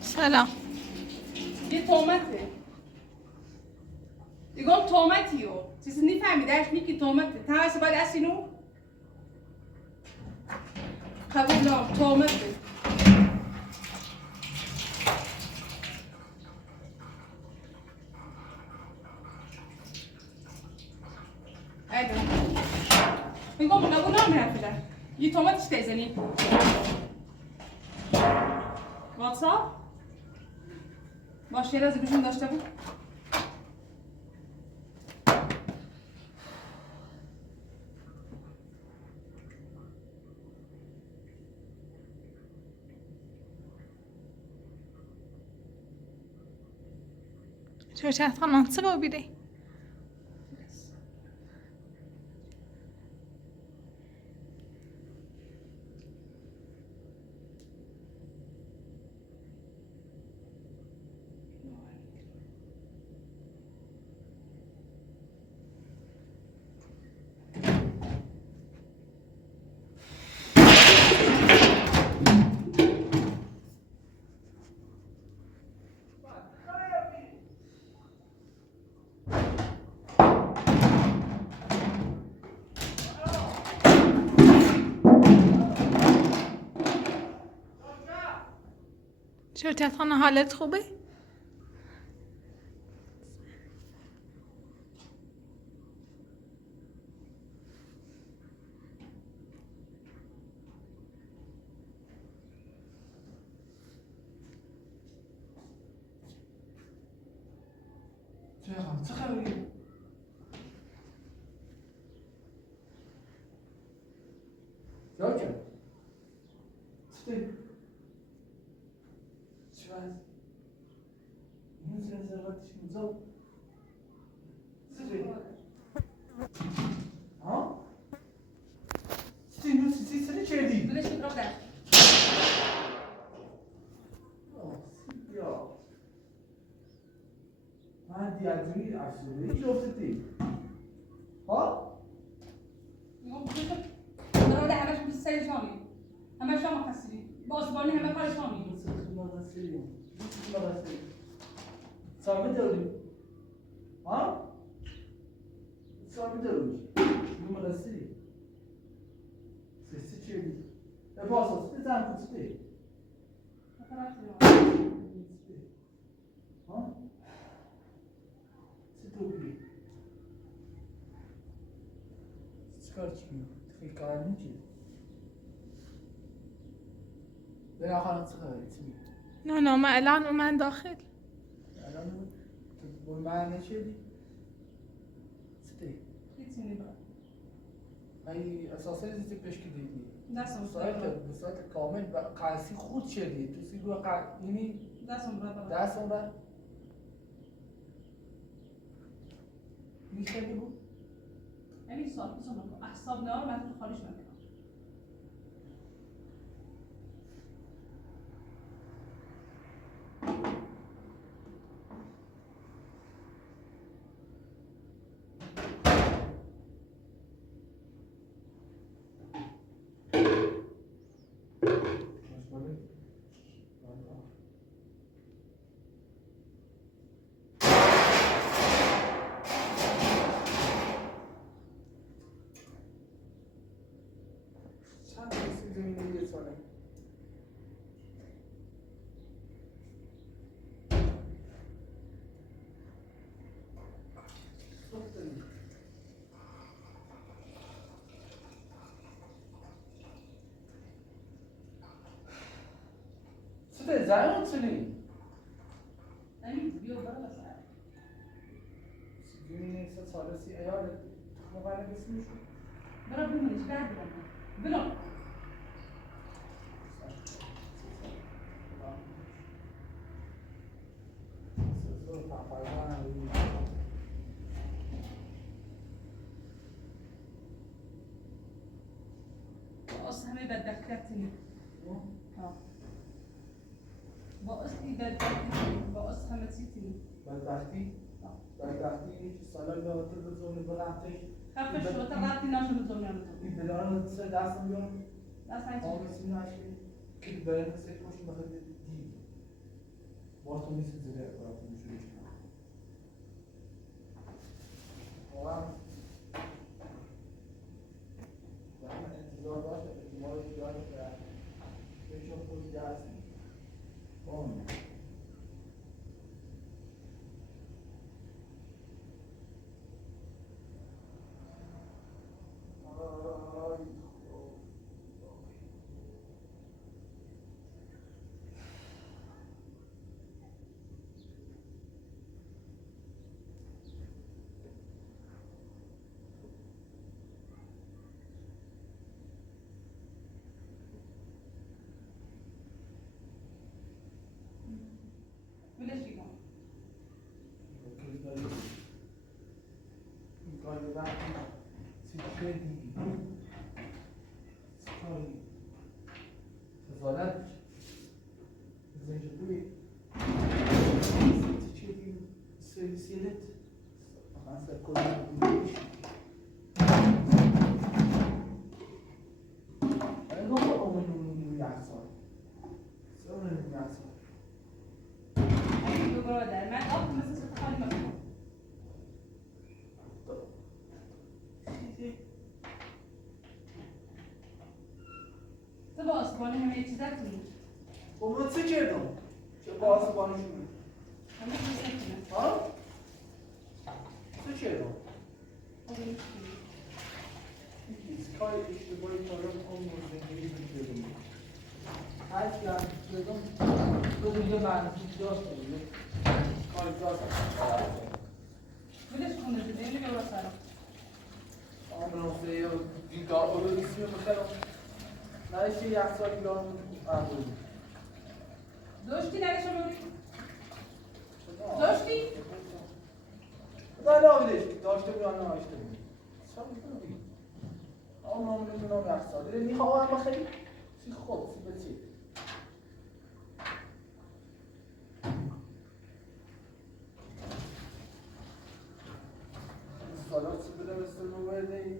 سلام. یه تومته دیگم تومتیو چیزی نفهمیدش میگی تومته تاس باید اسینو قبولم تومته ایده میگم قبولم میرفته یه تومتش تیزنی واتساپ باشه یه رازی بشون داشته بود Çocuklar nasıl bu biri? چطور حالت خوبه؟ چه خبری؟ Joker. Stil. Schweiß. Nun sind sie relativ so. Stil. Ha? Stil, nun sie seni çevirdi. بلش میگم در Ya. من دیگری افسوده ای افتادی. ها؟ میگم دارم ده همش بیست سری شامی همش شام خسیدی بازبانی همه کار شامی Sabit olayım. Ha? Sabit olayım. Numarası. Sesi çevir. Basası bir tane kutu değil. Ha? Sıkıntı. Çıkar çıkmıyor. Tıkayın ki. Ben آخرین çıkar. نه نه من الان اومد داخل. الان تو من نشدی؟ ستی. هیچی نمی‌برم ای اساسا چیزی پیش کردی. دستم سایت کامل و قاسی خود شدی. تو سی رو اینی دستم برام دستم را میشه بگو؟ همین سال می‌سونم اعصاب نار من تو خارج می‌کنم چند کسی زمینی رسانه؟ سته زنگ چلی؟ همین بیا برام بسه زمینی سالسی ایال مقاله بسیمش برام بمونیش بعد برام باز همه بدبختی‌تونه باز این بدبختی‌تونه باز همه چیزتونه بدبختی بدبختی که سالا لاتر بزنه براتش خفه شو تا ربطی نشه به زمین این پدران سر دستم بیارم دست این چی؟ آمسی نشه که برای کسی کشی بخواد دیگه با تو نیست زیره براتون میشه واقعا انتظار داشت احتمال زیاد بچه خود درس بامه ولش کن کاری وقتی سیچه دیگی کاری تزالت زنجه توی سیچه دیگی سیلت واقعا سر کلی بودیش این گفت اون یخسار اون یخسار تو برادر من آب مثل سوت خالی مکنم تو با آسبانی همه چیزتون اونو چه کردم؟ چه باز بانشون؟ همه چیز نکنم ها؟ چه کردم؟ کار اشتباهی کارم کنم و زندگی بکردم هر کی هم کردم دو دیگه منفی داشت کاری داشت ولش کن دیگه اینو بیا سرم آمرانسه یا دیگاه رو اسمی بخیرم نایشه یک سال ایران بود داشتی نریشو بودی؟ داشتی؟ بله آبیدش داشته بود یا ناشته بود چرا میکنم آمران نمیدونم یک سال میخواهم بخیری سی خود سی بچی سالات سی بده بستر ببرده ای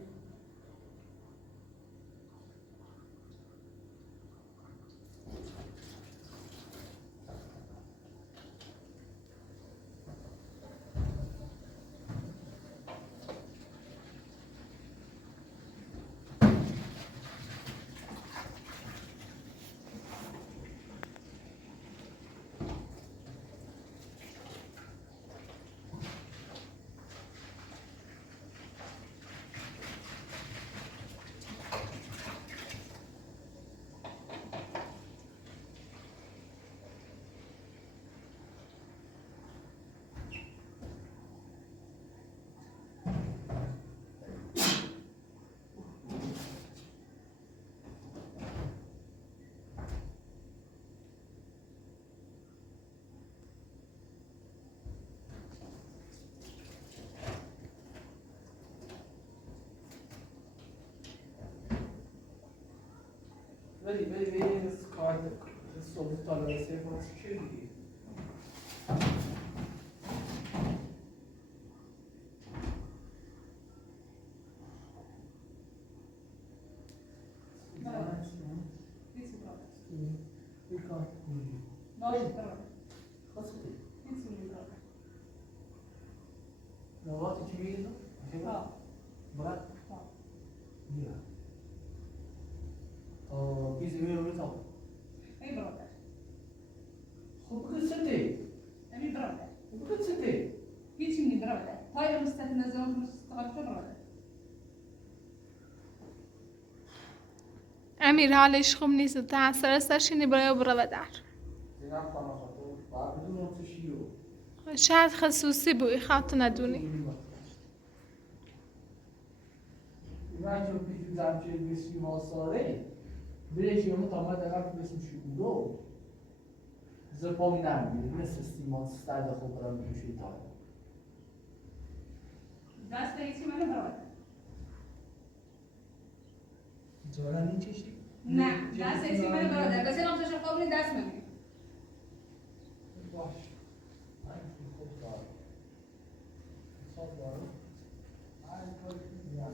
بری کار صبح تالارسه باز چه دیگه Hiç problem. بیکار Başı tamam. خاصی Hiç problem. نوات چی میگی تو؟ Ha. برات Ha. بیا بیزی میرو میتام Ey brother. خب بگه سنتی Ey brother. بگه سنتی Hiç mi brother? Hayır müstakil zaman müstakil şu brother. امیر حالش خوب نیست تا استرسش برای برو در زینم خانه خاطر باید بدونم تو شیو شاید خصوصی بوی خاطر ندونی من چون پیش زمچه بسی ماساره برش یومو تا ما دقیق بسیم شیبودو زپامی نمیگیره مثل سیمان سترد خوب برام میشه تا Gaz da içi bana brother. جارانی چشی؟ نه دست ایسی من برادر بس این آموزش قابل دست میگیری باش من خوب دارم حساب دارم هر کاری که میگم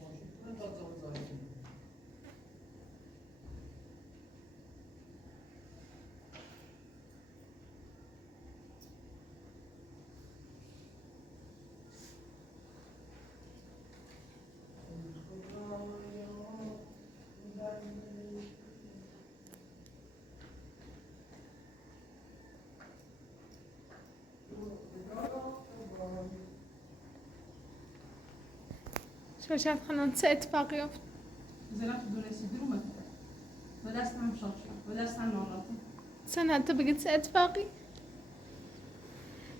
ماشین تا تو بذاریم شاشت خانم چه اتفاقی افتاد؟ زینا تو دونستی رو متره به دست هم شاد شد به دست هم ناراحته سنت تو بگید چه اتفاقی؟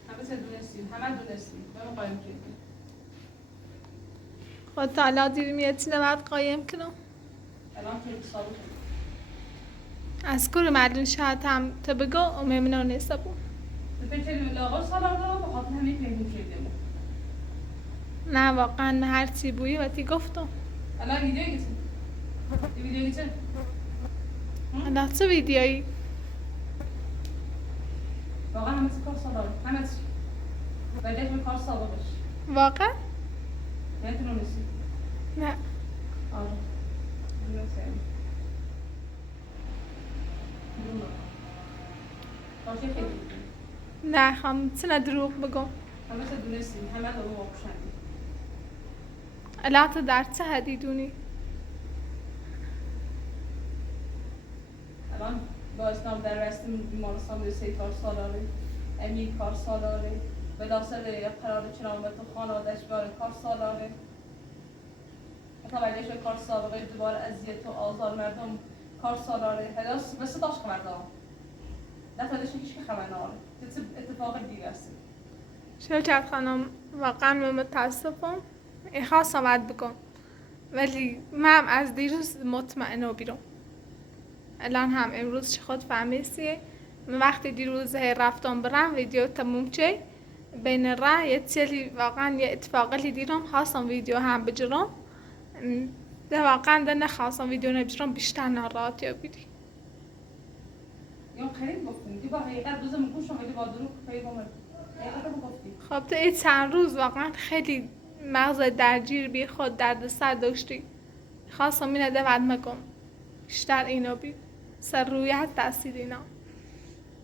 همه چه دونستیم همه دونستیم به ما قایم کردیم خود تا حالا دیری میتینه بعد قایم کنم الان که سالو شد از کور معلوم شاید هم تو بگو و ممنون نیست بو به فکر لاغر سالار دارم به خاطر همین پیمون کردیم نه واقعا من هر چی بویی و تی گفتم الان ویدیو گیتیم این ویدیو گیتیم الان چه ویدیویی؟ واقعا همه چی کار سالاره همه چی ولی به کار سالارش واقعا؟ یعنی تو نونستی نه آره دونستیم کارچه خیلی نه خواهم چه دروغ بگم همه چه دونستیم همه دارو واقعشنگی الان تو در چه حدی دونی؟ الان با اسلام در رستیم بیمارستان به 3 کار سالاره امیر کار سالاره بلاسر قرار چنامت و خانوادش بار کار سالاره متوجهش به کار سابقه دوباره اذیت و آزار مردم کار سالاره هلاس مثل داشت خبردار نه تادش هیچ که خبر ناره اتفاق دیگه است شوکت خانم واقعا من متاسفم این خواستم باید بکن ولی من از دیروز مطمئنه بیرون الان هم امروز چه خود فهمیستیه من وقتی دیروز رفتم برم ویدیو تموم چه بین راه یه چیلی واقعا یه اتفاقی دیدم خواستم ویدیو هم بجرم ده واقعا ده نخواستم ویدیو نبجرم بیشتر ناراحت یا بیدی یا خیلی گفتیم دی با حقیقت روزم گوش ولی با دروغ پیغام حقیقت رو گفتیم خب تو این چند روز واقعا خیلی مغز درگیر بی خود درد سر داشتی خواستم اینه ده بعد مکن بیشتر اینو بید سر رویت تاثیر اینا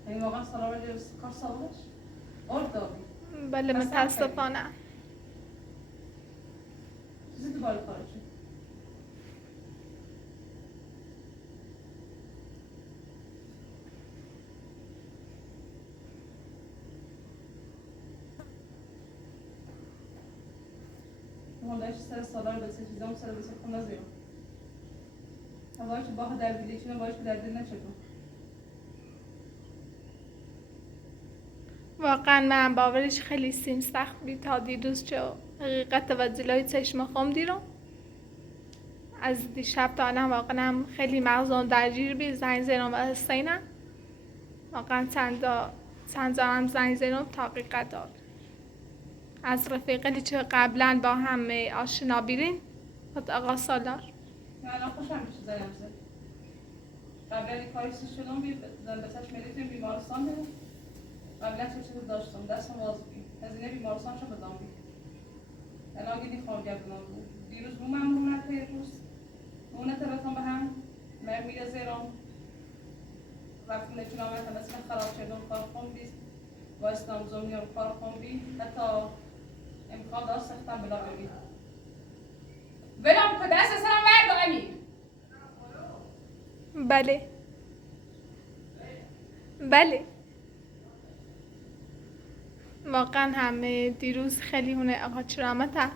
یعنی واقعا سالار کار سابقش آرد داری بله متاسفانه چیزی دوباره کارشه والله سر سالار به سه چیزام سر به سه خون نزیرم هوایش باه در بیلیشون هوایش در دل نچکم واقعا من باورش خیلی سیم سخت بی تا دیروز چه حقیقت و جلوی چشم خم دیرم از دیشب تا الان واقعا خیلی مغزم درگیر بی زنگ زیرم و حسینم واقعا چند هم زنگ زیرم تحقیقت دار از رفیقلی چه قبلا با هم آشنا بیرین خود آقا سالار من الان خوشم میشه زنم زد قبلا کاریسی شدم زن بسش میریتیم بیمارستان برم قبلا چه چیزی داشتم دستم باز بیم هزینه بیمارستان شو بدم بیم الان گیدی خواه گردنم بود دیروز بو من مونت روز مونت رفتم به هم من میره زیرم رفتم نکنم هم مثل خراب شدم کار خون بیست با اسلام زمینم کار خون بی حتی امکان داشت سختم بلا ببین ولم که دست سرم ورد امیر بله بله واقعا همه دیروز خیلی هونه آقا چرامت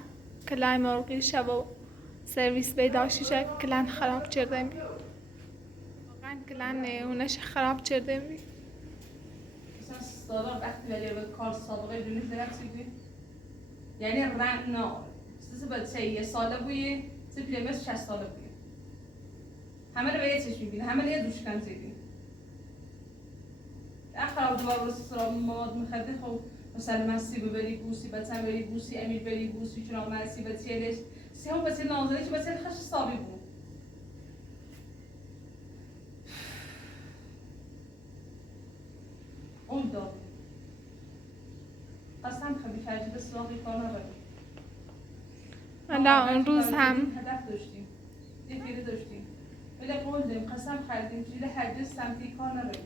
کلای مرغی شب و سرویس بیداشی شد کلان خراب چردم بی واقعا کلان هونش خراب چردم بی مثلا سالار وقتی ولی به کار سابقه دونیش درک سیدی یعنی رنگ نه سه باید سه یه ساله بویه سه پیرمز 60 ساله بویه همه رو به یه چشم میبینه همه رو یه دوشکن زیدی اخراب دوباره روز سراب مواد میخده خب مثلا مسی ببری بوسی بچن بری بوسی امیر بری بوسی چرا مسی بچیلش سیام بچه نازلی چه بچه خش صابی بود قول دادی قسم خیلی کردی به سراغی کار نبریم حالا اون روز هم هدف داشتیم یه پیره داشتیم ولی قول دیم قسم خریدیم جیره هرگز سمتی کار نبریم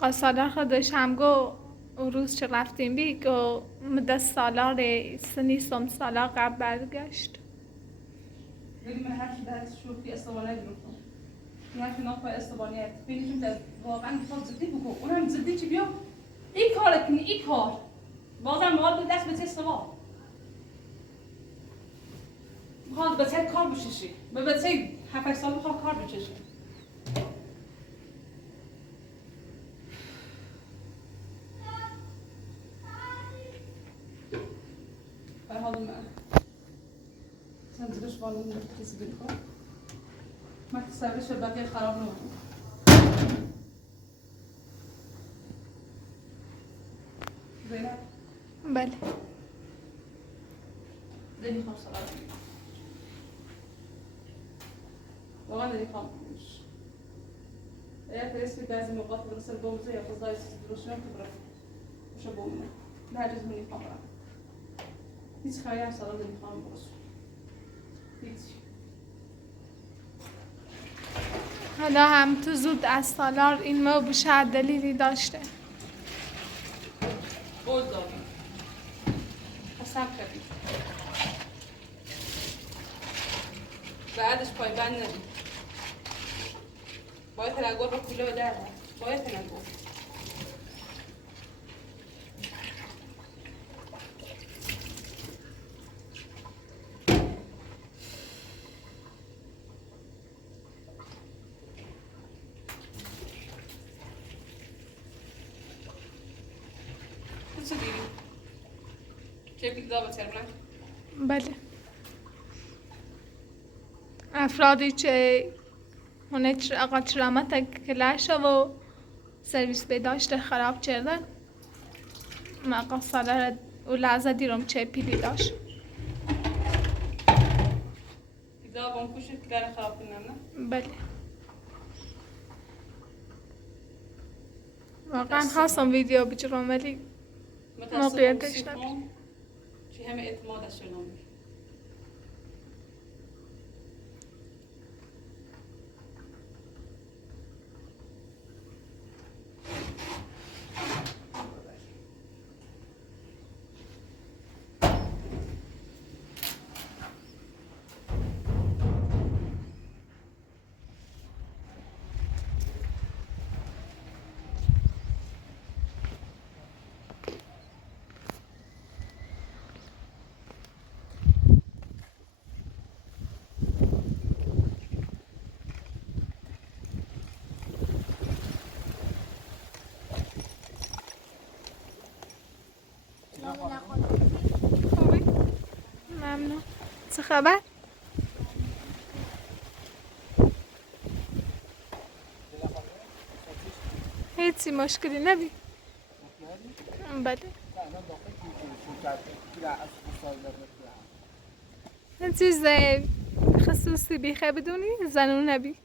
قصالا خودش هم گو اون روز چه رفتیم بی گو مدت سالار سنی سم سالا قبل برگشت ولی من هر چی در شوخی استوانه گرفتم این هر کناخ باید استوانیت بینیشون در واقعا میخواد زدی بکن اونم زدی چی بیا این کار کنی این کار بازم مواد دست به تست ما میخواد به تست کار بچشی به تست 7 سال میخواد کار بچشی برای حال من زندگیش بالون کسی بکن من تصویرش بقیه خراب نمونم زینب بله دلی خوام سلام واقعا دلی خوام اگر ترسی بعضی موقعات برسل بومزه یا فضای سیزی درستشون تو برم بشه بومنه نه جز منی خوام برم هیچ خواهی هم سلام دلی خوام برسل هیچ حالا هم تو زود از سالار این موضوع شاید دلیلی داشته قول دادی قسم کردی بعدش پایبند ندی باید تنگور با کوله و در باید تنگور چه دیدی؟ چه بیگدا با ترمنه؟ بله افرادی که هونه آقا ترامت کلاش و سرویس بداشته خراب کرده ما آقا سالار او لحظه دیرم چه پیلی داشت بیگدا با اون کشه کلار خراب کنم نه؟ بله واقعا خواستم ویدیو بگیرم ولی موقعیتش نداشت چی همه اعتماد از شنو میگه خوبی؟ ممنون چه خبر؟ هیچی مشکلی نبی؟ بله هیچ چیز خصوصی بیخه بدونی زنون نبی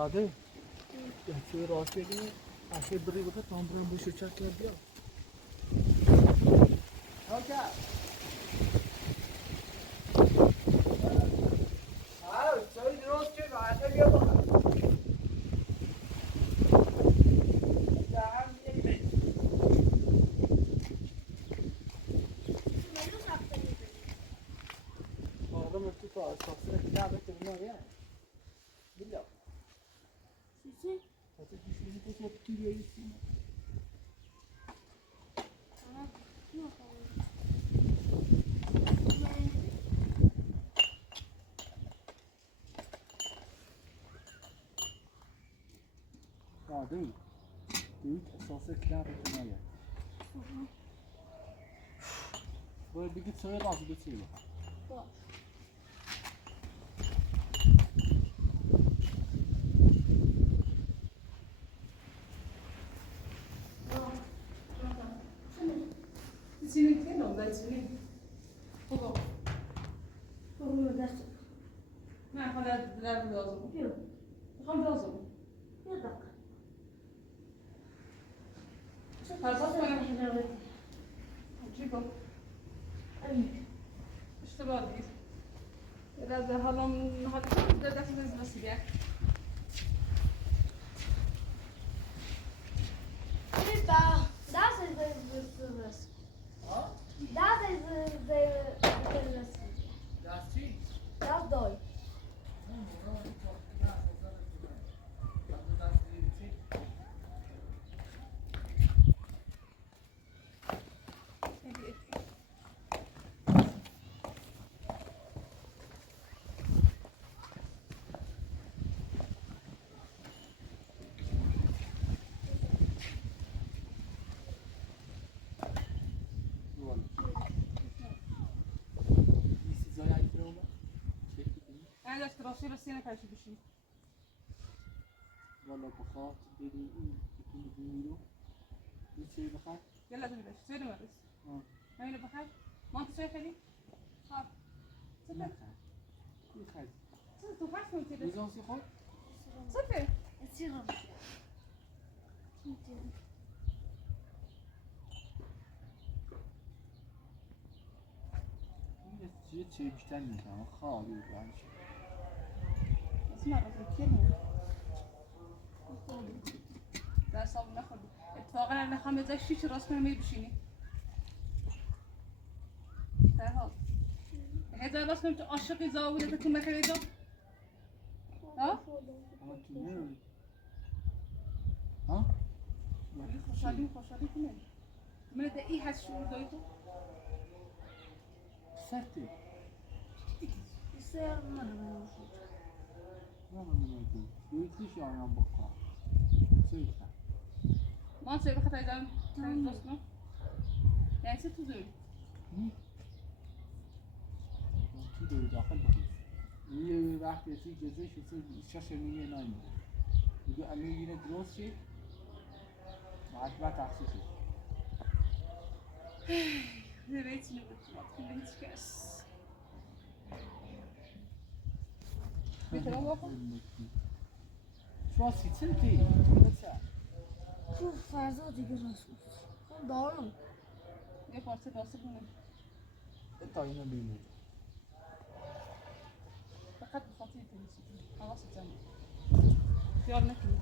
آده چه راست بگی اخیر بری بده تام برام بوشو چک کرد بیا اوکی چای درست که راحته بیا بخور دهم چیزی؟ حتی پیشونی تو صبح کی بیایی سیما دوید احساسه کلر رو کنایه باید بگید سوی رازو بچیه باش Zini che non dai zini. Poco. برو دست نه خدا در لازم. بیا میخوام لازم. یه دقیقه پرواز کنم. چی گفت؟ امین اشتباه دید. در حالم در دست از دیگه. Pippa, das ist das. Das ist das. دستی؟ Das doy. انا داشت راسي بس انا كاش بشي. والله بخاط بدي يكون بيميلو يصير بخاط يلا دبلش سوينا مرس. ما هي بخير؟ ما انت شايفه لي؟ خاف. ما صدق. خاط كل خاط صدق وفاش انت ده؟ بيزون سي خاط صدق. Ensino. یه چه بیشتر میکنم خوابی برنش اسمع بس كلمه. لا صعب ناخذ اتفاقا انا خمس زي شيش راس ما يبشيني. تعال. هذا راس ما عاشقي زاويه تكون ما خريجه. ها؟ اما تو نمیدونی ها؟ خوشحالی کنه. من ده ای هست شعور دایتو. سرته Ser mano. نه من نمیدونم دویتیش آنم بکن سویتم ما سوي بخاطر اذا كان دوستنا. يعني ست زول. کی دوی داخل بخیر یه وقتی سی جزوی شش نیمه نایم میگه امیر اینه درست شد بعد تخصیصش نبيت ما تكلمتش كاس. شو سیتنتی بچه Şu fazla diyorsunuz. Doğru. يا فارسي راسي هنا. تا اینو ببینید فقط بخاطر تنسي. خلاص تمام. يلا نكمل.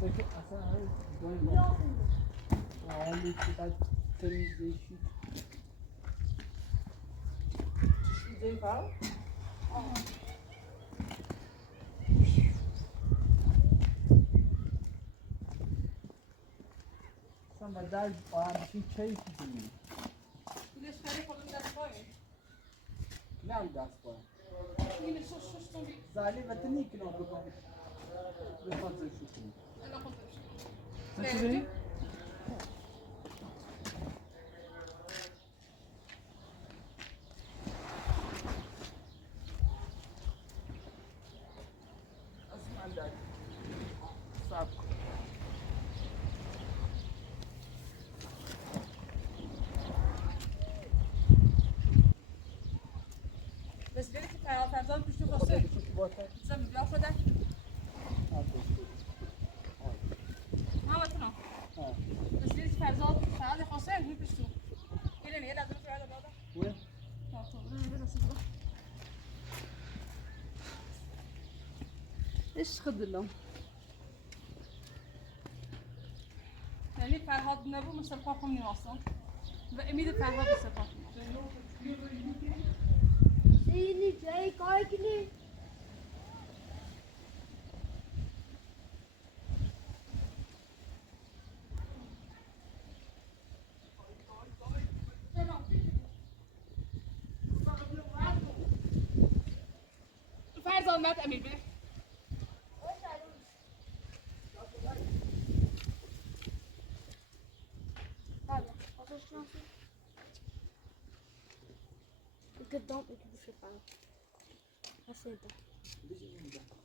فکر اصلا هر دوی Yok. حالی چقدر تمیزه شد چی دیگه فرق؟ اصلا در آهنشی کیفی کنیم ليش خلي خلنا دست باين. نه دست باید مين شو تنبي. زالی وطنی کنم بکن بخاطر شو کنیم انا قلت چه چی داری؟ اصلا در سب کن بس بيرك فرزان بيشتو خاصه. زم بيافا ده. ما وطنا. بس بيرك فرزان فعال خاصه هي بيشتو. كلني يلا دول على بعض. وين؟ ايش خد لهم؟ يعني فرهاد نبو مثل خاكم نواصل. بأميد فرهاد السفر. Seni çay kaykili. زحمت امیر بده قدام يجيبوا شفعة حسيته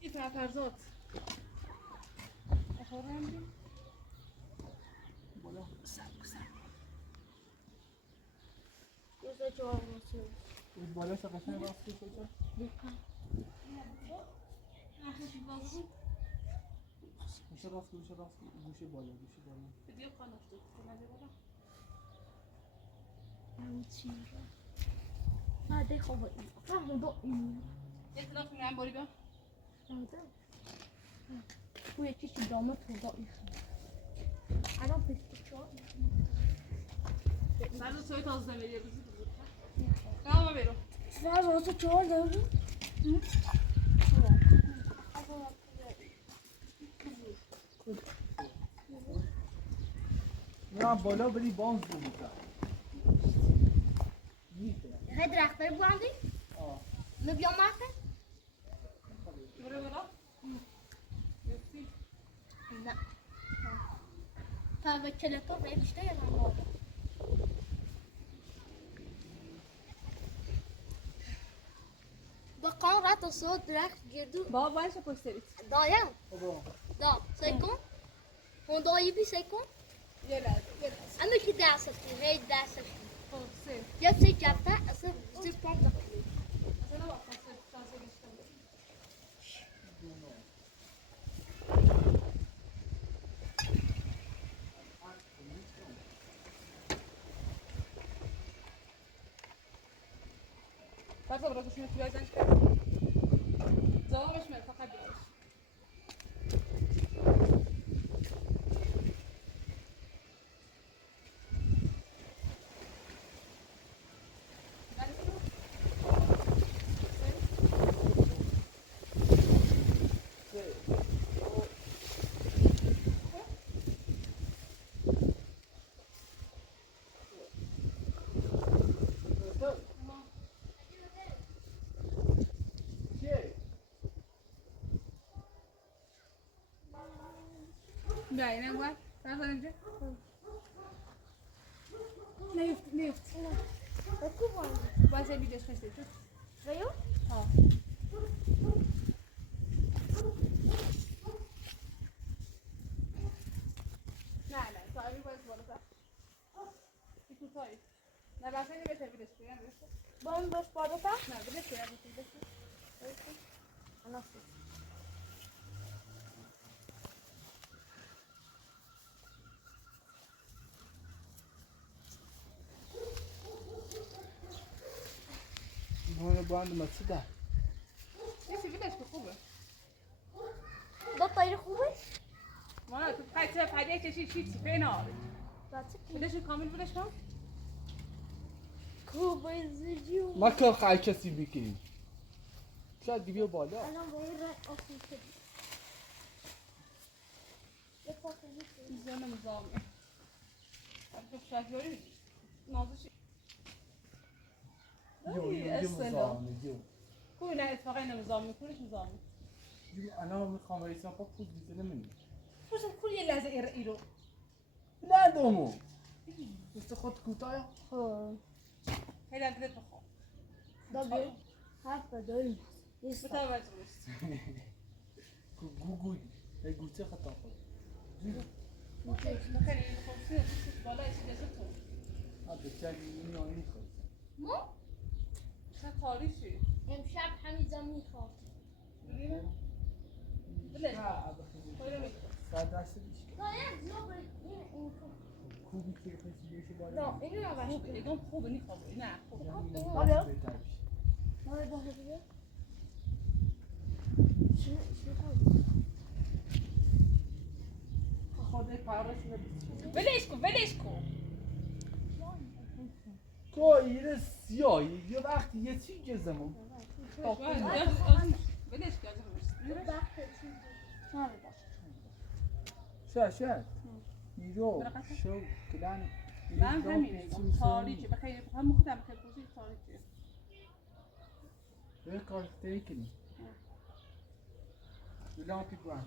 این فرزاد آخرم بالا يوسف جواب مسؤول این بالا شو قشنگ راست کش بچه گوشه راست گوشه راست گوشه بالا گوشه بالا دیگه خانه شد کنه بالا ما دي خبر فهم ضئي اطلاق من بوری بیا هذا هو يكيش دامته ضئي انا بيستشعر فرزاد سوی تازه نمیری روزی بود تمام برو فاز واسه چهار دارم میرم بالا بری بانز بودم میده هاد رختار بو عندي آه نبيا معك برو بالا یفتی لا فبكلته بيشتغل على الموضوع بقى رات الصوت درخت گردو بابا باید پشت سریت دايا بابا دا سيكون هون دايا بي سيكون یه لحظه انا كده عصبتي هي داسه خب سه يا سي جابتا اصلا سي بام دخلي اصلا با تازه گشتم فرزاد برو گوشیم توی ازنش کرد زامش من فقط بیارش بیا اینه بود فرزاد اینجا نیفت ركوب باید ویدیوش خسته شد ايوه ها نه سایبی باید بالا سر این کوتاهی نه بسه اینه بهتر بیدش کنیم بام بس بادا نه بیدش کنیم انا بالا باند مسیده یه سی بیدش که خوبه ده طاير خوبه مانا تو خیلی پدیه چشی شیطی پیناره ذاتك بیدش کامل بیدش کن خوبه زيجو ما کار خواهی کسی بکنیم شاید دیگه بالا انا غير اصلا كده زن نظامی تو شهریاری نازشی کوی نه اتفاقی نظامی کنش نظامی انا میخوام رئیسان پا پود بیزنه منی فرصت کل یه لحظه ایرو نه دومو دست خود کوتاه خیلی هم دلت بخواه ده حرف داریم بتابع توریست گوگوی ای گوچه خطا خود خیلی خمسی بالا ایسی جزه تو بچه این نانی خود ما چه تاریشی امشب حمیزه میخواد بلیمه بلیش خیلی رو میکنم ساعت دست بیش باید زیاد این کوبی که خیلی بیشه بالا نه اینو نباشه خوبه ایگم خوبه نیخوابه نه خوبه آره بهتر بیشه آره باشه دیگه چی خواهد خواهده پرش نبیشه ولش کن تو ایره سیاهی یه وقتی یه چی جزمون ولش کن شاید ایرو شو کلان من همینه تاریجه بخیلی هم خودم خیلی تاریجه به کار کنی ولام في بوان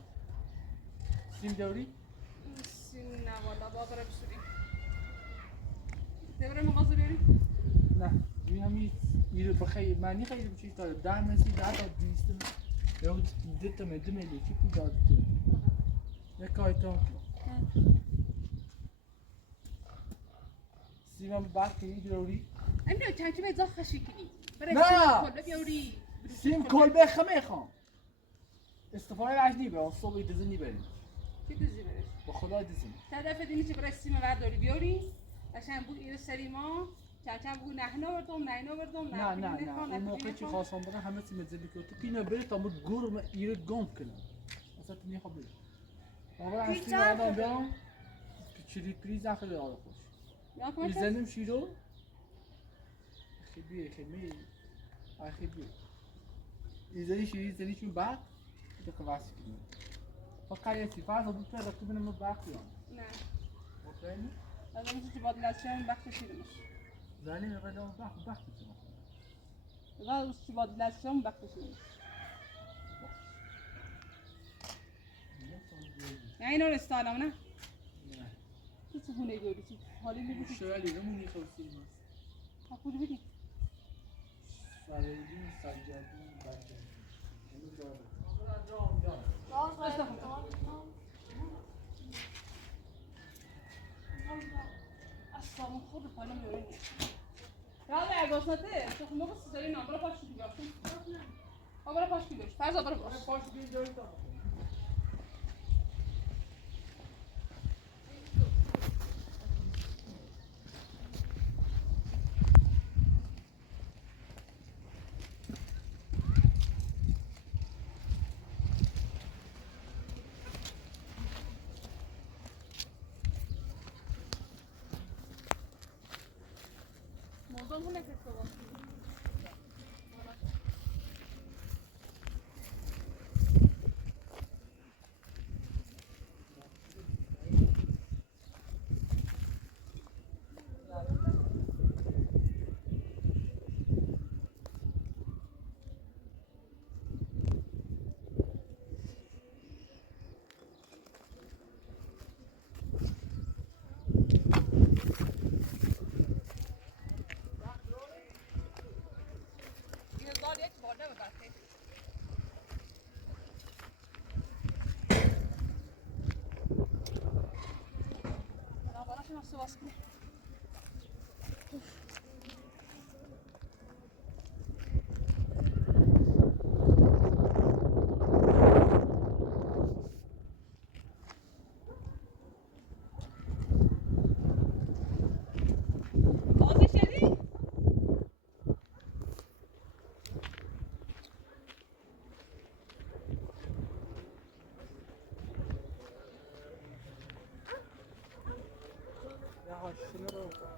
سیم دوری؟ سیم نه والا باقر بسوری دوره مغازه بیاری؟ نه این همی ایره بخیر معنی خیلی بچه داره 10 مسی 10 تا 200 یا 2 تا مدونه لیکی پول داده یک آیتم سیمم باقی ایدروری امروز چند چی میزا خشی کنی؟ برای نه. سیم کلبه بیاری سیم کلبه خمه خوام استفاده راش نی برام صبح دیزنی نی چی دوزی برش؟ با خدا دیزنی تا دفعه دینی چی برای سیم برداری بیاری قشنگ بود ایره سری ما چند بگو نه نوردم نه اون موقع چی خواستم برای همه چی مزدی که تو پینه بره تا بود گرم ایره گم کنم اصلا تو نیخوا بره آقا از سیم آدم بیام چیلی پریز خیلی آره خوش یا کنم ایزنیم شیرو خیلی خیلی ایزنی شیری ایزنی چون بعد تو خواست کنیم فقط یه سیفر بود تو رفتی بینم باقی نه مطمئنی؟ از اون چی باید لازم وقت شیرمش زنی مقدار وقت شما از چی باید لازم وقت شیرمش نه اینو استعلام نه نه تو چه گونه دوری چی حالی میگی شغلی رو مونی خواستی ماست پول بدی سرایدین سجادین بچه اینو داره آقا جام اصلا خود حالا میونه یا به اگاسته تو خود موقع سیزاری نام برای پاش کنی بیاشون برای پاش کنی بیاش فرضا برای باش پاش بین جایی تا موضوع همونه که تو باش باز کنی بازی شدی؟ یا شنو رو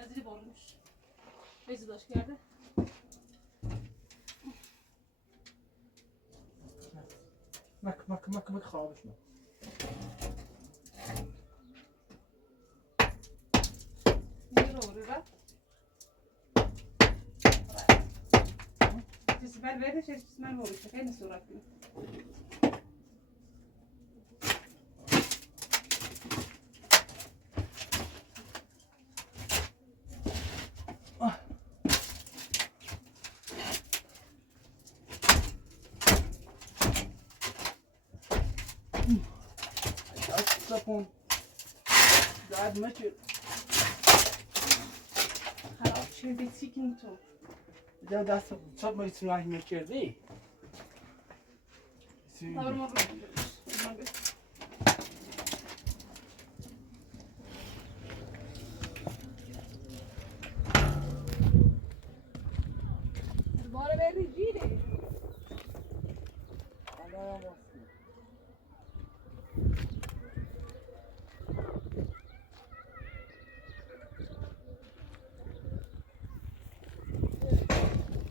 از این بارونش بیزی داشت کرده مک خرابش نه این رو رفت جسمال بيتش جسمال هو بالشكل الصورة فيه کن درد مچه خراب شده چیکن تو یا دست چپ میتونی رنگ میکردی خبر ما بگم باره بری جیره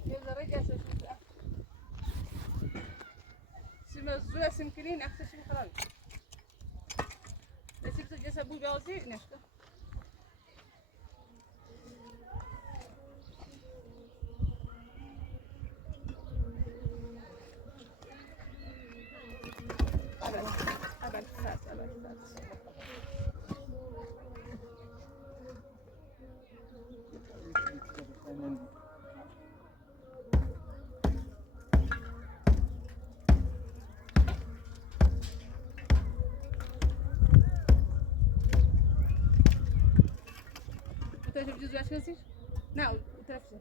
یه ذره گسه شده زو اسم کنی نقشش میخواد بسیار تو جسه بو بیازی نشکه اول فرد تو شو جزء اساسي نه ترفشه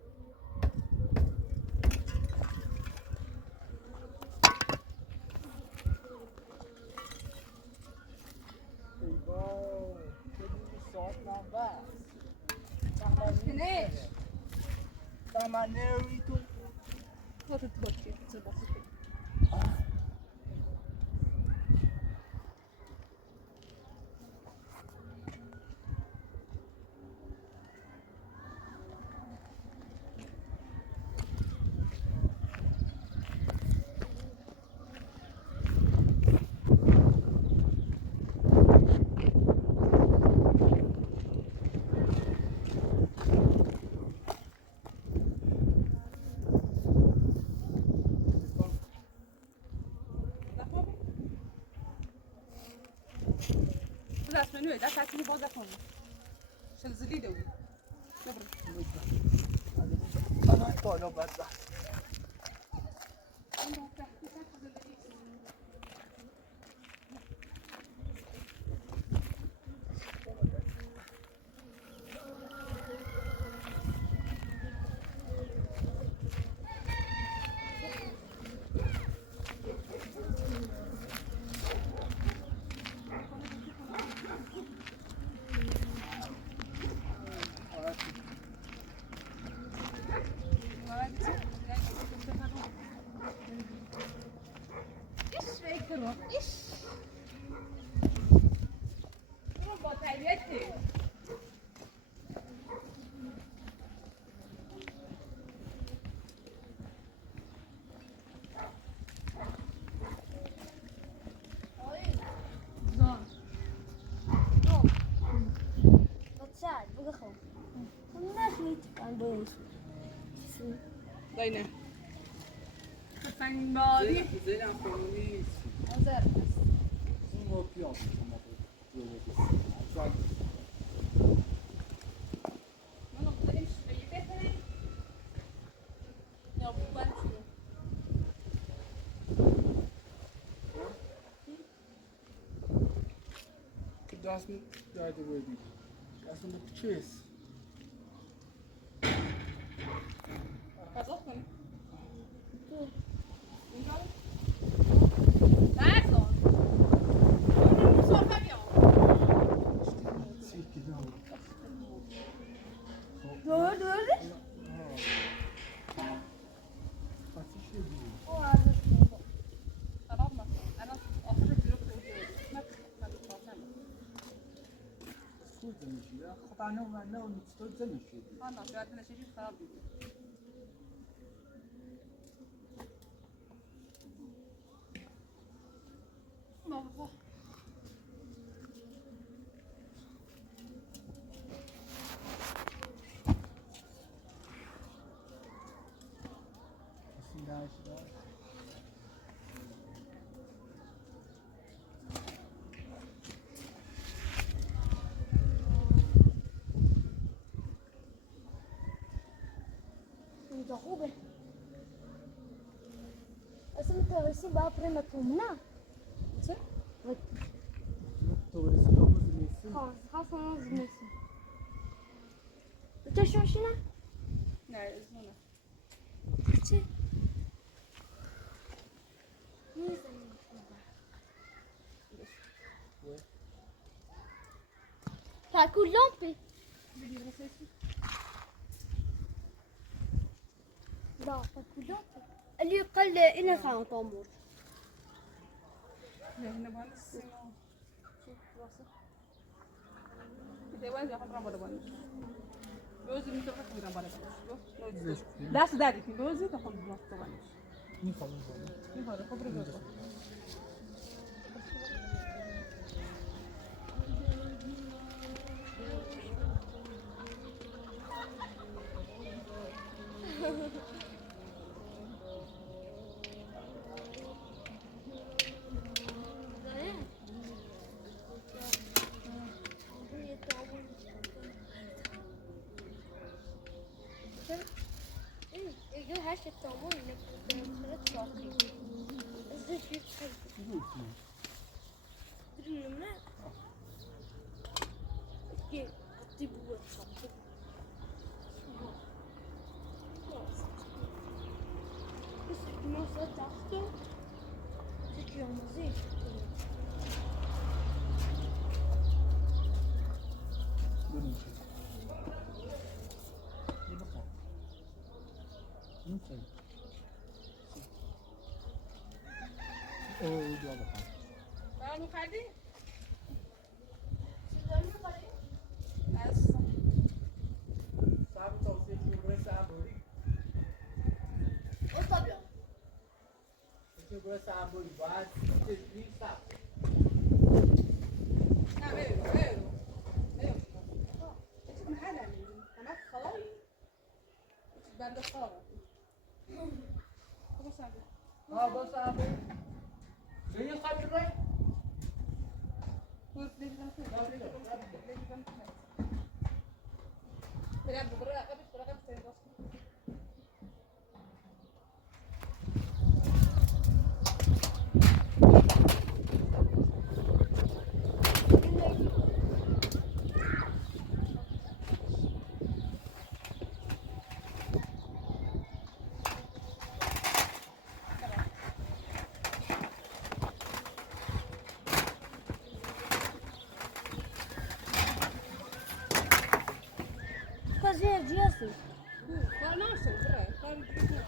ليش؟ طبعا نويتو ما تتبكي تتبكي دست منوی دست هاتونی باز کن شل زلی دو نبر انا بالا بدبخت ساعد بقى خوف ما فيت عن بويش داینه فنین باری زیرم فهمی آزر اون رو پیام منو بدیم شویی بهتره یا بوبان شو دست می داده بودی دست می چیست غذا کنی تو اینجا نرسان اون مسافه بیام چی که دارم دور خاطی شدی او عرض خراب نکن الان آخر جلو کنید ما بخوام سود میشی خب انا نه اون سود نمیشی ها نه شاید نشید خراب بود بابا کسی داشت اینجا خوبه اصلا مترسیم با پرمتون نه چه؟ تو برسی یا زمستون؟ خواست اون زمستون. تو شوشی نه؟ نه از نه. چی؟ میزنی. تاکو لامپی. لا تاکو لامپی. اللي قال إنا ساعة طامور. نه نبان سیما. شوف راسه. دیوار جا هم رام بادم. لوزی میتونه خودم بادم. دست دادی که لوزی تا خود بادم. میخوام میخواد خب رو بگو. يقول هاش الطامور انك ثلاث شاطئ. ازاي في حاجة؟ تدري انه منع؟ كيف؟ طيب هو شاطئ. بس ما صرت عرفته. ذكي يوم زين. اوه جواب خواهم برام می‌خردی؟ صعب توصیف شروع سعبوری وطبيعة. شروع سعبوری باید تجلیل سعب نه بیرو. چیز محل همین. همه خواهی. چیز بنده خواه. خب سعبور. با سعبوری بیایی خواهی روی؟ خود لیزم خود. برام برای قبض سری باز. كازير جياسي. ما ناسي برا. كان جديد.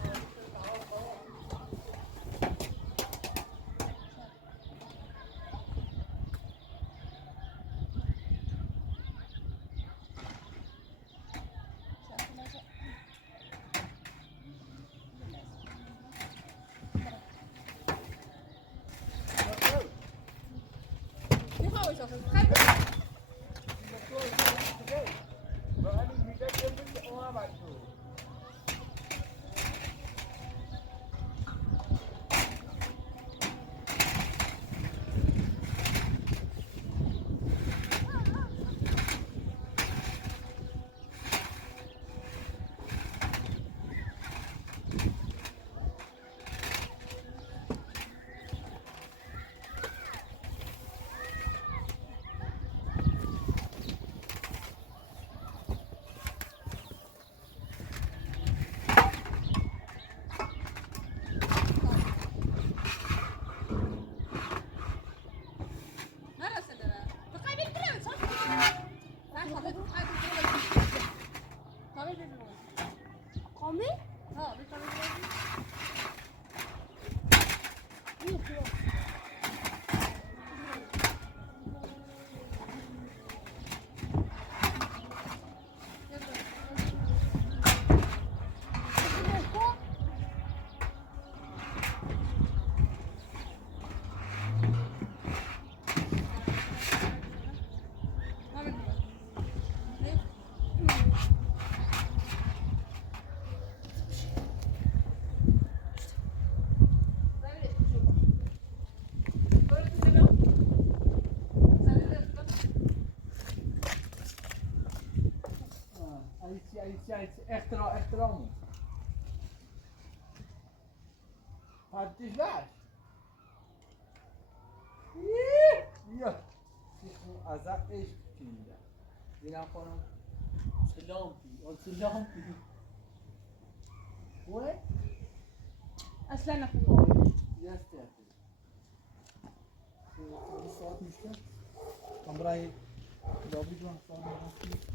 قومي؟ ها بيطلع احترامو پدیش بش بیا از عشق کنیدم زینم خانم سلام بی خوبه؟ اصلا نخوبه یستی هستی ساعت میشه من برای لابی جوان ساعت میشه